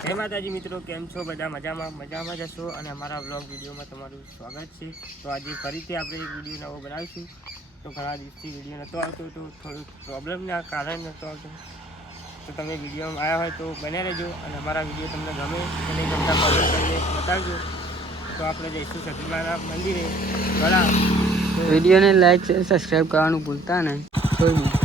જય માતાજી મિત્રો, કેમ છો? બધા મજામાં જશો અને અમારા વ્લોગ વિડીયોમાં તમારું સ્વાગત છે। તો આજે ફરીથી આપણે એક વિડીયો નવો બનાવીશું। તો ઘણા દિવસથી વિડીયો નહોતો આવતો, તો થોડું પ્રોબ્લેમના કારણે નહોતો આવતો। તો તમે વિડીયોમાં આવ્યા હોય તો બન્યા રહેજો અને અમારા વિડીયો તમને ગમે કે નહીં ગમતા કોમેન્ટ કરીને બતાવજો। તો આપણે જઈશું સતીમાના મંદિરે ઘણા। વિડીયોને લાઈક શેર સબસ્ક્રાઈબ કરવાનું ભૂલતા નહીં કોઈ નહીં।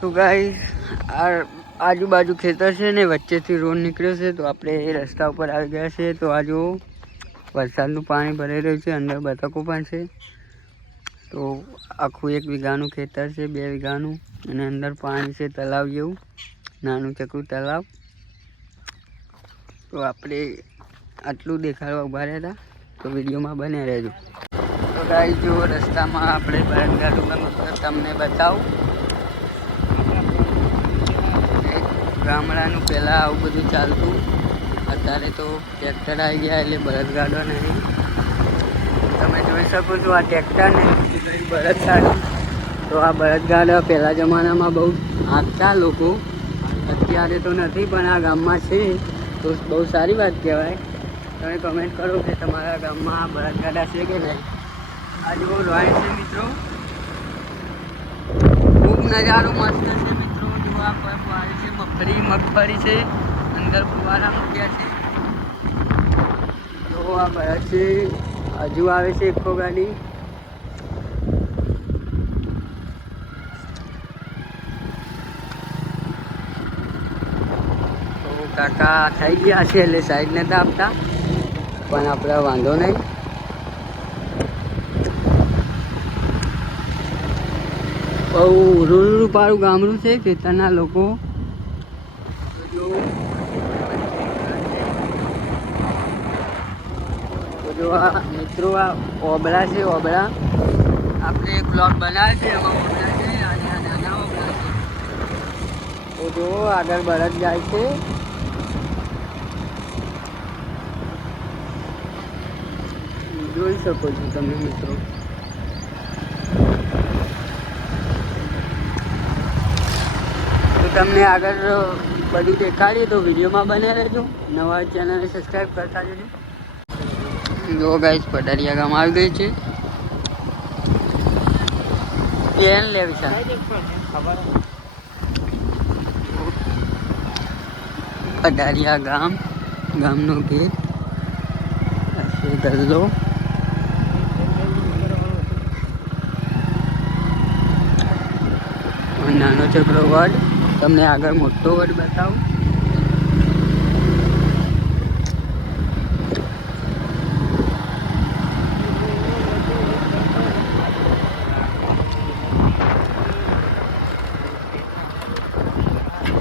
તો ગાઈસ આજુબાજુ ખેતર છે ને વચ્ચેથી રોડ નીકળ્યો છે, તો આપણે એ રસ્તા ઉપર આવી ગયા છે। તો આ જો વરસાદનું પાણી ભરાઈ રહ્યું છે, અંદર બતકો પણ છે। તો આખું 1 વીઘાનું ખેતર છે, 2 વીઘાનું, અને અંદર પાણી છે, તલાવ જેવું નાનું ચકરું તલાવ। તો આપણે આટલું દેખાડવા ઊભા રહ્યા હતા, તો વિડીયોમાં બને રહેજો। તો ગાઈસ જો રસ્તામાં આપણે બળદગાડું તમને બતાવું। ગામડાનું પહેલાં આવું બધું ચાલતું, અત્યારે તો ટ્રેક્ટર આવી ગયા એટલે બળદગાડો નહીં। તમે જોઈ શકો છો આ ટ્રેક્ટર ને બળદગાડો। તો આ બળદગાડો પહેલાં જમાનામાં બહુ હાંકતા લોકો, અત્યારે તો નથી પણ આ ગામમાં છે તો બહુ સારી વાત કહેવાય। તમે કમેન્ટ કરો કે તમારા ગામમાં આ બળદગાડા છે કે નહીં। આ જુઓ રોડ છે મિત્રો, ખૂબ નજારો મસ્ત છે મિત્રો। જો આ પાણી છે, મગફળી છે, અંદર ફુવારા મૂક્યા છે। તો આ બળદ છે, હજુ આવે છે એકો ગાડી। તો કાકા થઈ ગયા છે એટલે સાઈડ નતા આપતા, પણ આપણે વાંધો નહીં। બહુ રૂરું પારું ગામડું છે, ખેતરના લોકો। તો જો આ મિત્રો આ ઓબળા છે, ઓબળા આપણે એક બ્લોગ બનાવ્યો છે, એમાં ઓબળા છે, નાના ઓબળા છે। તો જો આગળ બળદ જાય છે, જોઈ શકો છો તમે મિત્રો। તમને આગળ બધું દેખાડીએ તો વિડીયોમાં બને રહેજો, નવા ચેનલને સબસ્ક્રાઈબ કરતા જજો। જો ગાઈસ પડારિયા ગામ આવી ગઈ છે, પેન લેવી છે પડારિયા ગામનો ગેટ ગલ્લો। નાનો ચકડો વડ, તમને આગળ મોટો વડ બતાવું।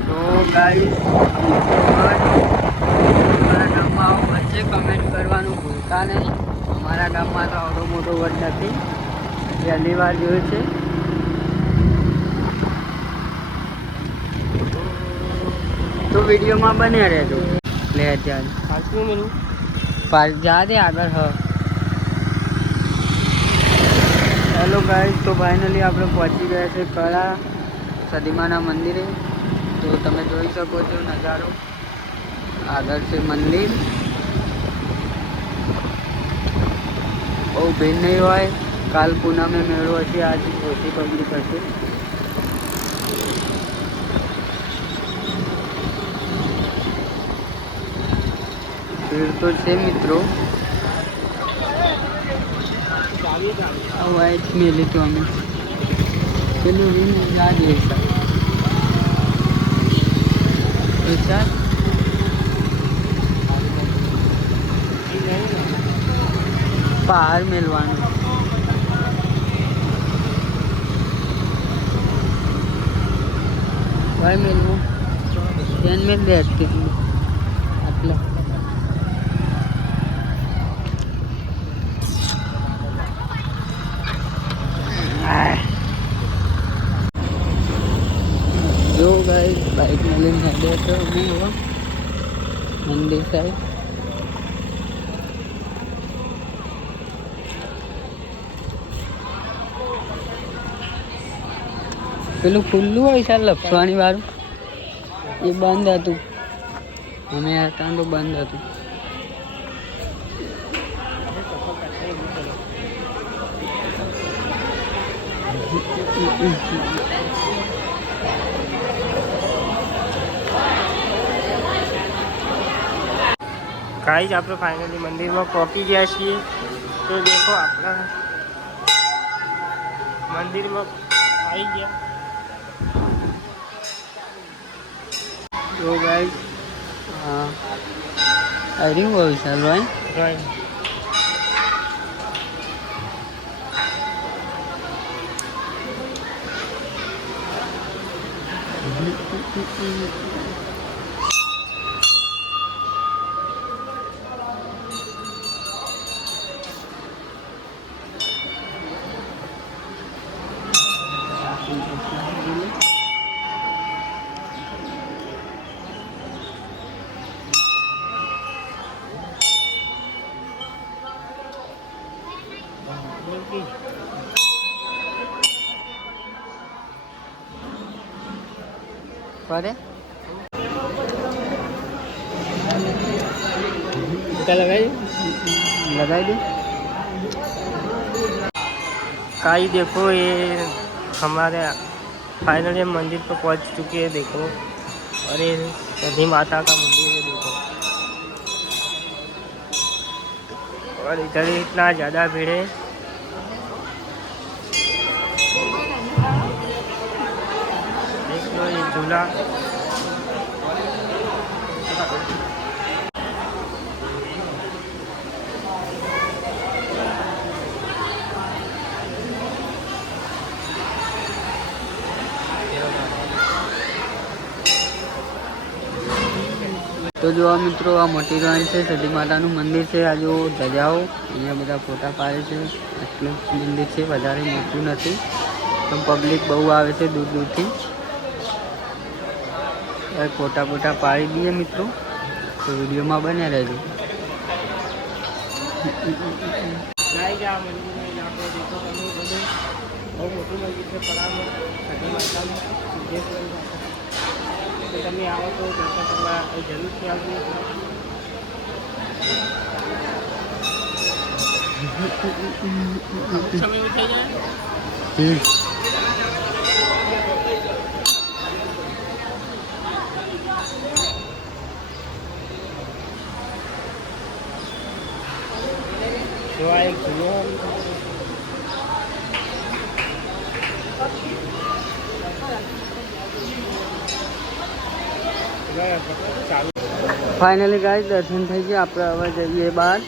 તો ગાઈસ અમારા ગામમાં આવો વચ્ચે કમેન્ટ કરવાનું ભૂલતા નહીં। અમારા ગામમાં તો આવડો મોટો વડ નથી, પહેલી વાર જોયું છે। તો વિડીયોમાં બન્યા રહેજો। લે અત્યારે જા દે આગળ। હ હેલો ગાઈસ, તો ફાઇનલી આપણે પહોંચી ગયા છે કળા સદીમાના મંદિરે। તો તો તમે જોઈ શકો છો નજારો. આગળ છે મંદિર. બહુ ભીડ નહીં હોય. કાલ પૂનમે મેળો હશે, આજે ઓછી પબ્લિક હશે. ભીડ તો છે મિત્રો. વાઇટ મેલી તો અમે પેલું ના જઈએ સર બહાર મેળવાનું. ભાઈ મેળવું ધ્યાન મેળ દે આટલે. જો ગાઈસ બાઇક में लेने हेडे तो भी हुआ मंदिर साइड. પેલું ખુલ્લું હોય છે લપસવાની વાળું એ બંધ હતું. અમે હતા તો બંધ હતું. ગાઈસ આપણે ફાઇનલી મંદિરમાં પહોંચી ગયા છીએ. તો દેખો આપણા મંદિરમાં આવી ગયા. તો ગાઈસ આવી રહ્યું વિશાલ ભાઈ. ડ્રોઈંગ પડે लगाई दे. गाइस देखो ये हमारे फाइनली हम मंदिर पर पहुंच चुके हैं. देखो और ये सधी माता का मंदिर है. देखो और इधर इतना ज़्यादा भीड़ है. देख लो ये झूला. તો જો આ મિત્રો આ મોટી રણ છે, સતી માતાનું મંદિર છે. આ જો ધજાઓ અહીંયા બધા ફોટા પાડે છે. આટલું મંદિર છે, વધારે મોટું નથી પણ પબ્લિક બહુ આવે છે દૂર દૂરથી. ફોટા ફોટા પાડી દઈએ મિત્રો, તો વિડીયોમાં બન્યા રહેજો. गाइस આ મંદિર આપણે દેખો તમે બધું બહુ મોટું મંદિર છે. પરામાં સતી માતાનું સિદ્ધેશ્વર માતા. તો તમે આવો તો દર્શન કરવા જરૂરથી આવજો. સમય થઈ જાય. જો આ એક જૂનો ફાઇનલી ગાઈસ દર્શન થઈ ગયા. આપણે હવે જઈએ બહાર.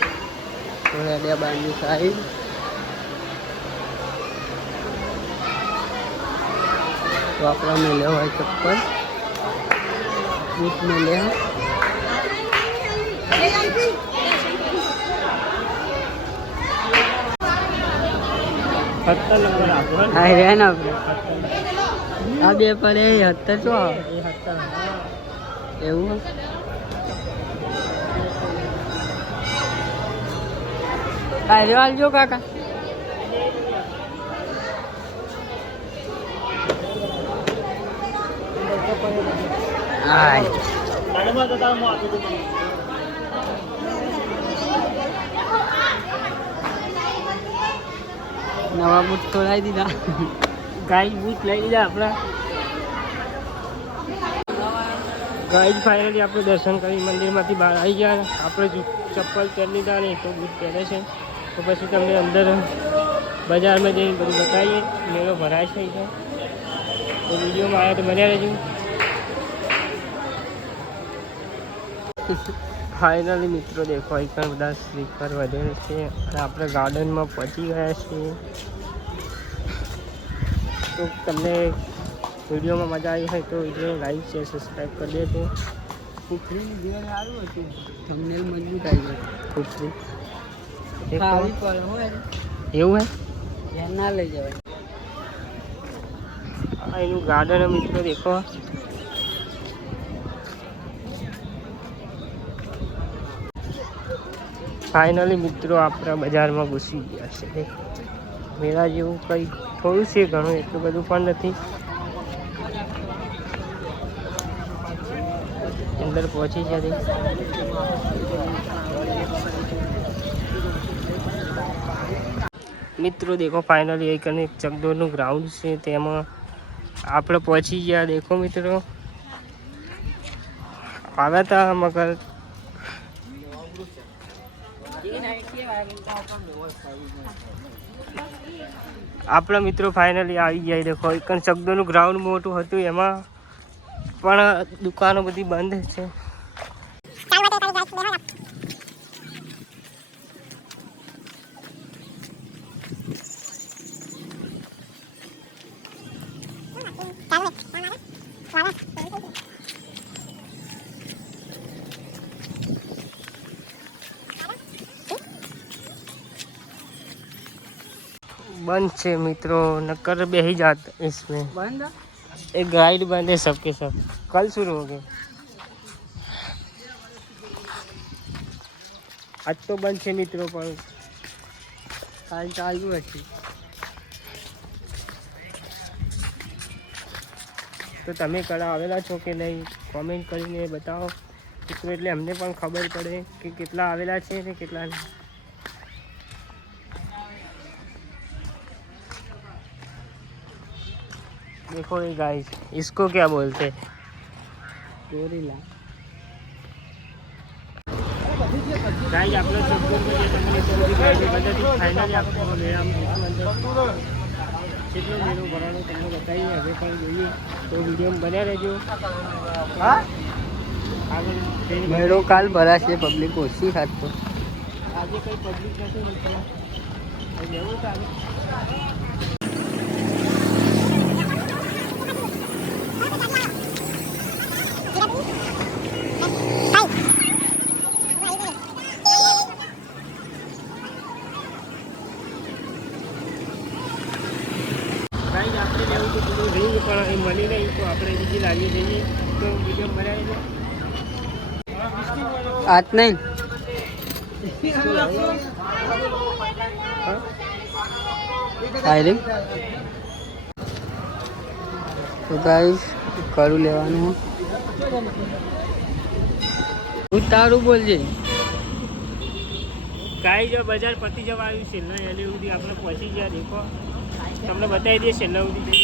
તો હેડ્યા બારની સાઈડ. તો આપણે મેલે હોય ચપ્પલ બૂટ મેલે. હા રે ને આપણે આ બે પડે 70 શું આવે એવું. અરે વાલજો કાકા. હાય નવા બૂટ ખોલાવી દીધા ગાય બૂટ લઈ લીધા આપણા ગાય ફાઇનલી આપણે દર્શન કરી મંદિરમાંથી બહાર આવી ગયા. આપણે ચપ્પલ પહેરી લીધા ને તો બૂટ પહેરે છે. તો પછી તમને અંદર બજારમાં જઈને બધું બતાવીએ. મેળો ભરાય છે અહીંયા. તો વિડીયોમાં આવ્યા તો બન્યા રહેજો. ફાઇનલી મિત્રો દેખો અહીં બધા સ્લીપર વધેરે છે અને આપણે ગાર્ડનમાં પહોંચી ગયા છીએ. તો તમને વિડીયોમાં મજા આવી હોય તો વિડીયો લાઈક છે સબસ્ક્રાઈબ કરી દેજો. કુફરીનું જીવન સારું હતું. થંબનેલ મજબૂત આવી ગયું. કુફરી આવી પડે હોય એવું હે ધ્યાન ના લઈ જવાય. આ એનું ગાર્ડન મિત્રો દેખો. ફાઇનલી મિત્રો આપણા બજારમાં ઘૂસી ગયા છે. મેળા જેવું કંઈ થોડું છે, ઘણું એટલું બધું પણ નથી. અંદર પહોંચી જતી મિત્રો દેખો ફાઇનલી એક અને ચકડોળનું ગ્રાઉન્ડ છે તેમાં આપણે પહોંચી ગયા. દેખો મિત્રો આવ્યા હતા મગર આપણા મિત્રો ફાઇનલી આવી ગયા. દેખો એક ચકડોળનું ગ્રાઉન્ડ મોટું હતું એમાં પણ દુકાનો બધી બંધ છે. बंद है मित्रों, नक्कर बेही जात इसमें બંધ एक गाइड बंद है सबके सब. कल शुरू हो गए. आज तो बंद है मित्रों पर કાલ ચાલુ હતી. तो તમે કળા આવેલા છો કે નહીં કોમેન્ટ કરીને બતાવો મિત્રો, એટલે અમને પણ ખબર પડે કે કેટલા આવેલા છે ને કેટલા નહીં. देखो ये गाइस, इसको क्या बोलते हैं? ગોરીલા गाइस આપણે ચકડોળ માં જે તમને બધી ગાડી બતાવી ફાઇનલી આપણે મેળામાં અંદર કેટલો મેળો ભરાણો તમને બતાવીએ. હવે પણ જોઈએ તો વિડીયોમાં બન્યા રહેજો. આગળ જઈને મેળો કાલ ભરાશે. પબ્લિક ઓછી ખાત તો આજે કઈ પબ્લિક નથી મિત્રો. જવું ચાલે ગાઈસ આપણે લેવું તો પેલું રિંગ પણ એ મળી નહીં તો આપણે બીજી લાવીએ જઈએ તો વિડીયો બનાવી દો. આજ નહીં ફાયરિંગ તો ગાઈસ કરું લેવાનું. હું તારું બોલજે. ગાઈસ જો બજાર પતી જવા આવ્યું છે ને એટલે સુધી આપણે પહોંચી ગયા. દેખો તમને બતાવી દઈએ છેલ્લા સુધી.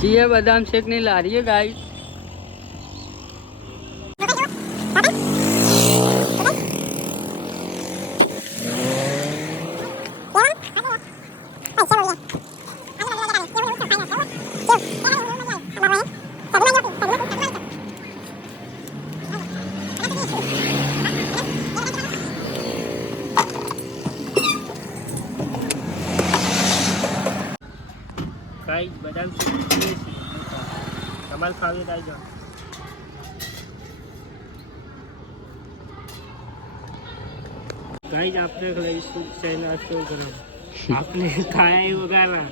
જીએ બદામ શેક ની લારીએ ગાઈસ. ગાઈસ બદામ શેક પીએ છીએ. તમારે ખાવી તો આવી જાઓ. ગાઈસ આપણે લઈશું છે નાસ્તો કરો. આપણે ખાયા એ વગાડવા.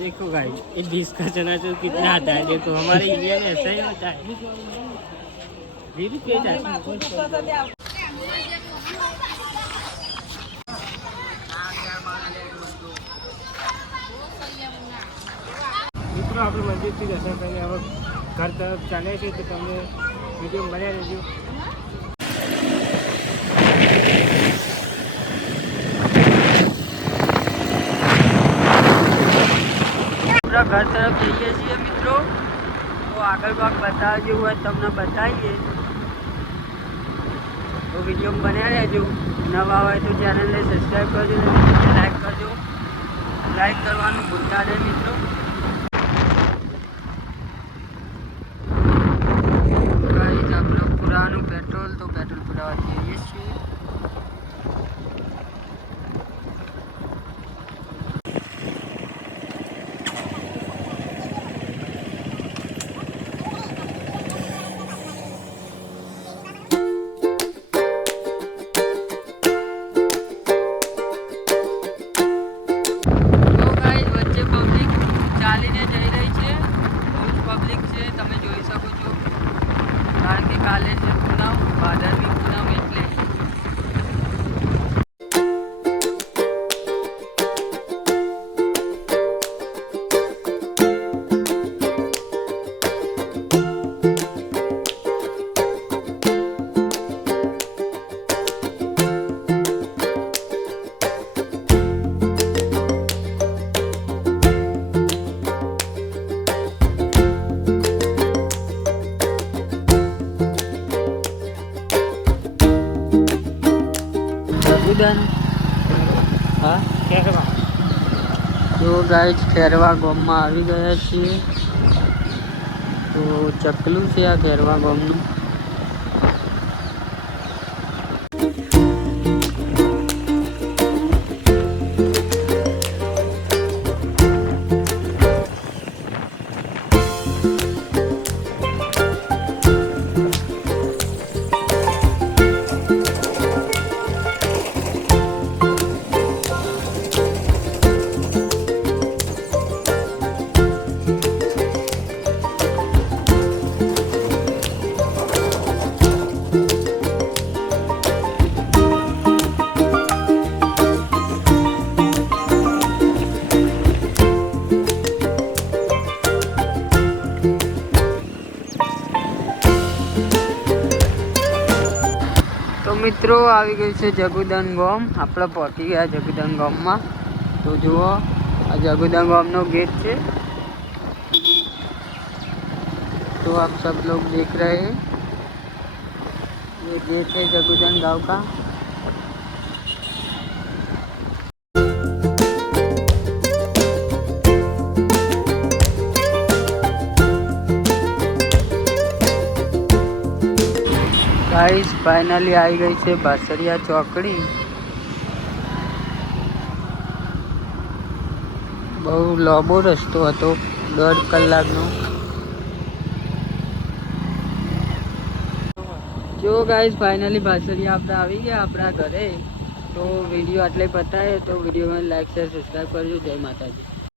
देखो गाइस ये डिश का चना चूर कितना आता है. देखो हमारे इंडिया में ऐसा ही होता है. મિત્રો આપણે મંદિરથી દર્શન કરીને હવે ઘર તરફ ચાલે છે, તો તમને વિડીયો બનાવી લેજો. પૂરા ઘર તરફ જઈએ છીએ મિત્રો. તો આગળ ભાગ બતાવવા જેવું હોય તમને બતાવીએ, તો વિડીયો બનાવી લેજો. નવા હોય તો ચેનલને સબસ્ક્રાઈબ કરજો, લાઈક કરજો. લાઈક કરવાનું ભૂલતા નહીં મિત્રો. ગાઈસ આપણો પુરાનું પેટ્રોલ, તો પેટ્રોલ પુરાવા જઈએ છીએ. ચાલીને જઈ રહી છે, બહુ જ પબ્લિક છે, તમે જોઈ શકો છો. કારણ કે કાલે છે પૂનમ, ભાદરવી પૂનમ એટલે. હા તો ગાઈસ ખેરવા ગામમાં આવી ગયા છીએ. તો ચકલું છે આ ખેરવા ગામનું. તો મિત્રો આવી ગયું છે જગુદાન ગામ. આપણે પહોંચી ગયા જગુદાન ગામમાં. તો જુઓ આ જગુદાન ગામનો गेट છે. तो आप सब लोग देख रहे हैं, ये गेट है जगुदान गांव का. गाइस फाइनली आई गई છે બાસરિયા ચોકડી. બહુ લાંબો રસ્તો હતો, 1.5 કલાકનો. જો ગાઈસ ફાઇનલી બાસરિયા આપણે આવી ગયા આપણા ઘરે. તો વિડીયો આટલે પતાવે. તો વિડીયોમાં લાઈક શેર સબસ્ક્રાઈબ કરજો. જય માતાજી.